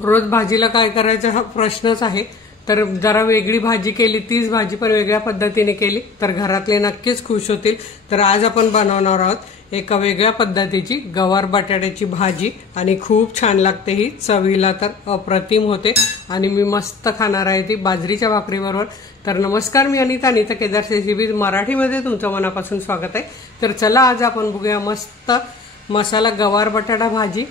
रोज भाजीला काय करायचं हा प्रश्नच आहे। तर जरा वेगळी भाजी केली, तीच भाजी पण वेगळ्या पद्धतीने केली तर घरातले नक्कीच खुश होतील। तर आज आपण बनवणार आहोत एका वेगळ्या पद्धतीची गवार बटाट्याची भाजी आणि खूप छान लागते ही, चवीला तर अप्रतिम होते आणि मी मस्त खाणार आहे ती बाजरीच्या भाकरीबरोबर। तर नमस्कार, मी अनिता केदार रेसिपी मराठीमध्ये तुमचं मनापासून स्वागत आहे। तर चला आज आपण बघूया मस्त मसाला गवार बटाटा भाजी।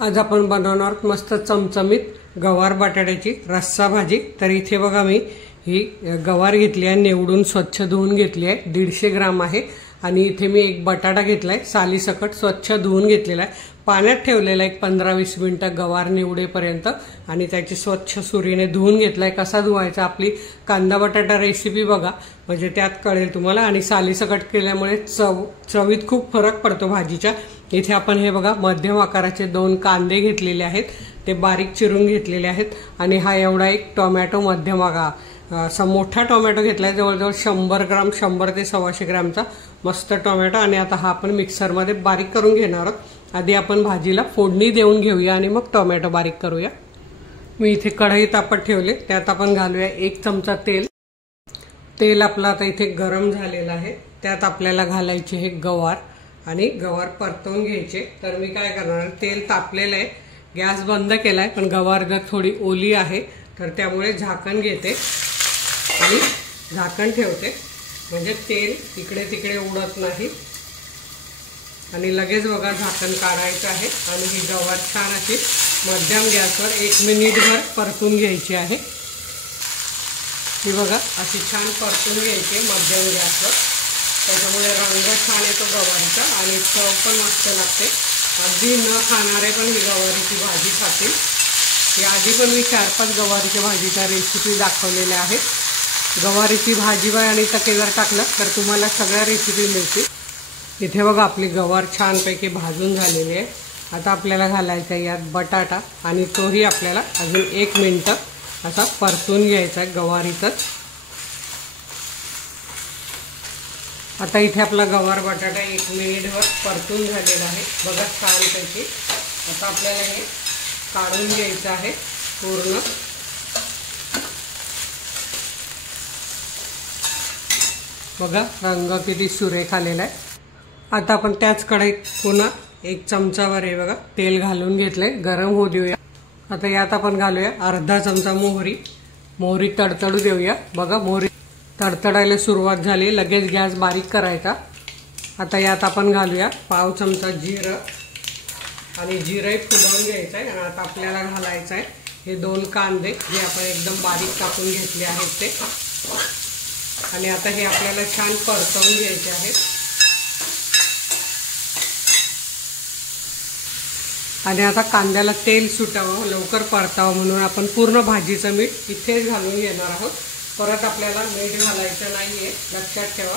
आज आपण बनवणार मस्त चमचमीत गवार बटाट्याची रस्सा भाजी। तर इथे बघा मी ही गवार घेतली आहे, निवडून स्वच्छ धुवून घेतली आहे, 150 ग्राम आहे। आणि इथे मी एक बटाटा घेतलाय, सालीसकट स्वच्छ धुवून घेतलेला आहे, पाण्यात ठेवलेला एक 15-20 मिनिटं गवार निवडेपर्यंत आणि त्याची स्वच्छ सुरीने धुवून घेतलाय। कसा धुवायचा आपली कांदा बटाटा रेसिपी बघा, म्हणजे त्यात कळेल तुम्हाला। आणि सालीसकट केल्यामुळे चवीत खूप फरक पडतो भाजीच्या। इथे आपण हे बघा मध्यम आकाराचे 2 कांदे घेतलेले आहेत, ते बारीक चिरून घेतलेले आहेत। आणि हा एवढा एक टोमॅटो मध्यम असा मोठा टोमॅटो घेतलाय, जवळजवळ 100 ग्राम, 100 ते 125 ग्रामचा मस्त टोमॅटो। आणि आता हा आपण मिक्सरमध्ये बारीक करून घेणार आहोत। आधी आपण भाजीला फोडणी देऊन घेऊया आणि मग टोमॅटो बारीक करूया। मी इथे कढई तापत ठेवले, त्यात आपण घालूया 1 चमचा तेल। तेल आपलं आता इथे गरम झालेलं आहे, त्यात आपल्याला घालायचे हे गवार आणि गवार परतवून घ्यायचे। तर मी काय करणार, तेल तापलेलं आहे, गॅस बंद केलाय, पण गवार जर थोडी ओली आहे तर त्यामुळे झाकण घेते आणि झाकण ठेवते, म्हणजे तेल इकडे तिकडे उडत नाही। आणि लगेच बघा झाकण काढायचं आहे आणि ही गवार छान अशी मध्यम गॅसवर 1 मिनिटभर परतून घ्यायची आहे। ही बघा अशी छान परतून घ्यायची मध्यम गॅसवर, त्याच्यामुळे रंग छान येतो गवारीचा आणि चव पण मस्त लागते। अगदी न खाणारे पण ही गवारीची भाजी खातील। याआधी पण मी 4-5 गवारीच्या भाजीच्या रेसिपी दाखवलेल्या आहेत। गवारीची भाजी आणि तके जर टाकलं तर तुम्हाला सगळ्या रेसिपी मिळतील। इथे बघा आपली गवार छानपैकी भाजून झालेली आहे। आता आपल्याला घालायचा आहे यात बटाटा आणि तोही आपल्याला अजून 1 मिनिट असा परतून घ्यायचा आहे गवारीतच। आता इथे आपला गवार बटाटा 1 मिनिटभर परतून झालेला आहे बघा छानपैकी। आता आपल्याला हे काढून घ्यायचं आहे पूर्ण। बघा रंग किती सुरेख आलेला आहे। आता आपण त्याच कढईत पुन्हा 1 चमचावर हे बघा तेल घालून घेतलंय, गरम होऊ देऊया। आता यात आपण घालूया अर्धा चमचा मोहरी। मोहरी तडतडू देऊया। बघा मोहरी तडतडायला सुरुवात झाली, लगेच गॅस बारीक करायचा। आता यात आपण घालूया पाव चमचा जिरं आणि जिरंही फुलवून घ्यायचं आहे। आणि आता आपल्याला घालायचं आहे हे 2 कांदे जे आपण एकदम बारीक कापून घेतले आहेत ते। आणि आता हे आपल्याला छान परतवून घ्यायचे आहेत। आणि आता कांद्याला तेल सुटावं, लवकर परतावं म्हणून आपण पूर्ण भाजीचं मीठ इथेच घालून घेणार आहोत। परत आपल्याला मीठ घालायचं नाहीये, लक्षात ठेवा।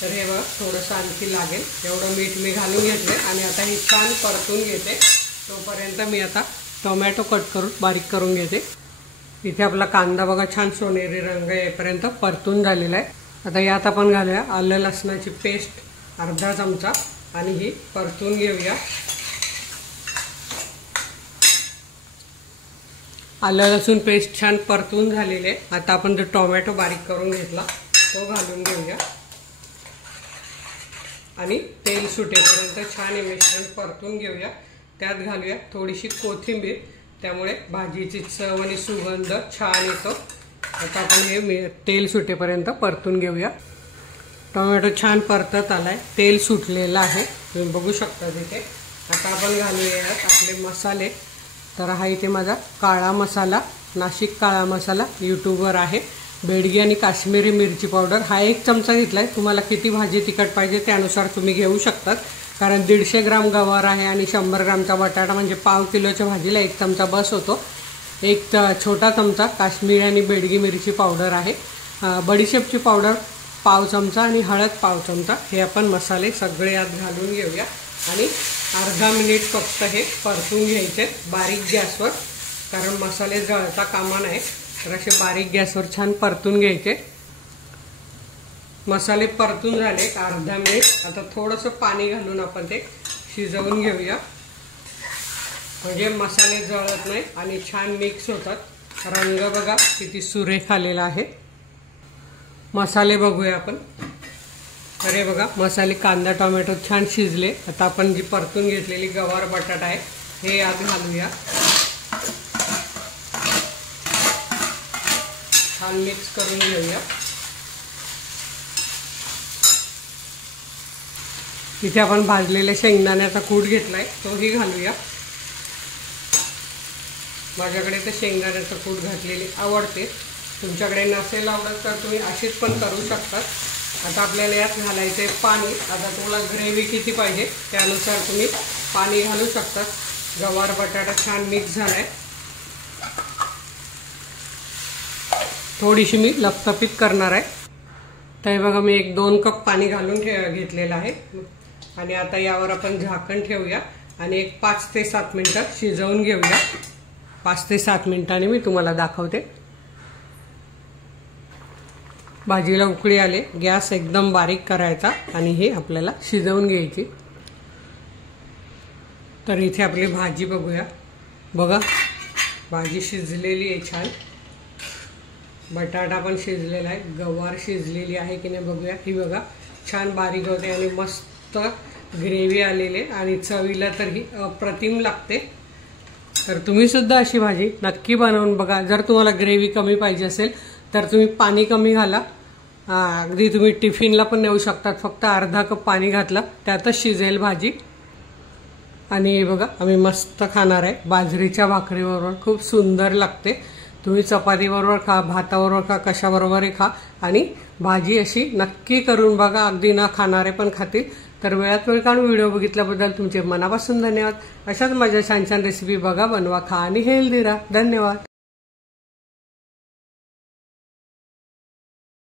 तर हे बघा थोडंसं आणखी लागेल एवढं मीठ मी घालून घेतले। आणि आता ही छान परतून घेते, तोपर्यंत मी आता टोमॅटो कट करून बारीक करून घेते। इथे आपला कांदा बघा छान सोनेरी रंग येईपर्यंत परतून झालेला आहे। आता यात आपण घालूया आलं लसणाची पेस्ट अर्धा चमचा आणि ही परतून घेऊया। आलं लसूण पेस्ट छान परतून झालेले आहे। आता आपण जो टोमॅटो बारीक करून घेतला तो घालून घेऊया आणि तेल सुटेपर्यंत छान हे मिश्रण परतून घेऊया। त्यात घालूया थोडीशी कोथिंबीर, त्यामुळे भाजीची चव आणि सुगंध छान येतो। आता आपण हे तेल सुटेपर्यंत परतून घेऊया। टोमॅटो छान परतत आलाय, तेल सुटलेलं आहे, तुम्ही बघू शकता तिथे। आता आपण घालूया आपले मसाले। तर हा इथे माझा काळा मसाला, नाशिक काळा मसाला यूट्यूबवर आहे, बेडगी आणि काश्मीरी मिरची पावडर हा 1 चमचा घेतलाय। तुम्हाला किती भाजी तिखट पाहिजे त्यानुसार तुम्ही घेऊ शकतात, कारण 150 ग्राम गवार आहे आणि 100 ग्रामचा बटाटा, म्हणजे पाव किलोच्या भाजीला 1 चमचा बस होतो। 1 छोटा चमचा काश्मीरी आणि बेडगी मिरची पावडर आहे, बडीशेपची पावडर पाव चमचा आणि हळद पाव चमचा। हे आपण मसाले सगळे यात घालून घेऊया आणि अर्धा मिनिट फक्त हे परतून घ्यायचे बारीक गॅसवर, कारण मसाले जळता कामा नये। तर असे बारीक गॅसवर छान परतून घ्यायचे। मसाले परतून झाले अर्धा मिनिट। आता थोडंसं पाणी घालून आपण ते शिजवून घेऊया। म्हणजे मसाले जळत नाही आणि छान मिक्स होतात. रंग बघा किती सुरेख आलेला आहे. मसाले बघूया आपण. अरे बघा मसाले कांदा टोमॅटो छान शिजले. आता आपण जी परतून घेतलेली गवार बटाटा आहे हे यात घालूया. छान मिक्स करून घेऊया. इथे आपण भाजलेल्या शेंगदाण्याचा कूट घेतलाय तोही घालूया. माझ्याकडे तर शेंगदाण्याचा कूट घातलेली आवडते. तुमच्याकडे नसेल आवडत तर तुम्ही अशीच पण करू शकता. आता आपल्याला यात घालायचे पाणी. आता तुम्हाला ग्रेव्ही किती पाहिजे त्यानुसार तुम्ही पाणी घालू शकता. गवार बटाटा छान मिक्स झालाय. थोडीशी मी लपतपीत करणार आहे. तर बघा मी 1-2 कप पाणी घालून घेतलेलं आहे. आणि आता यावर आपण झाकण ठेवूया आणि एक 5 ते 7 मिनिटं शिजवून घेऊया. 5 ते 7 मिनिटांनी मी तुम्हाला दाखवते. भाजीला उकळी आले. गॅस एकदम बारीक करायचा आणि हे आपल्याला शिजवून घ्यायची. तर इथे आपली भाजी बघूया. बघा भाजी शिजलेली आहे छान. बटाटा पण शिजलेला आहे. गवार शिजलेली आहे की नाही बघूया. ही बघा छान बारीक होते आणि मस्त ग्रेव्ही आलेली आहे आणि चवीला तर ही अप्रतिम लागते. तर तुम्ही सुद्धा अशी भाजी नक्की बनवून बघा. जर तुम्हाला ग्रेव्ही कमी पाहिजे असेल तर तुम्ही पाणी कमी घाला. अगदी तुम्ही टिफिनला पण नेऊ शकतात. फक्त अर्धा कप पाणी घातलं त्यातच शिजेल भाजी. आणि बघा आम्ही मस्त खाणार आहे. बाजरीच्या भाकरीबरोबर खूप सुंदर लागते. तुम्ही चपातीबरोबर खा, भाताबरोबर खा, कशाबरोबरही खा. आणि भाजी अशी नक्की करून बघा. अगदी न खाणारे पण खातील. तर वेळात वेळ काढून व्हिडिओ बघितल्याबद्दल तुमचे मनापासून धन्यवाद. अशाच माझ्या छान छान रेसिपी बघा, बनवा, खा आणि हेल्दी राहा. धन्यवाद.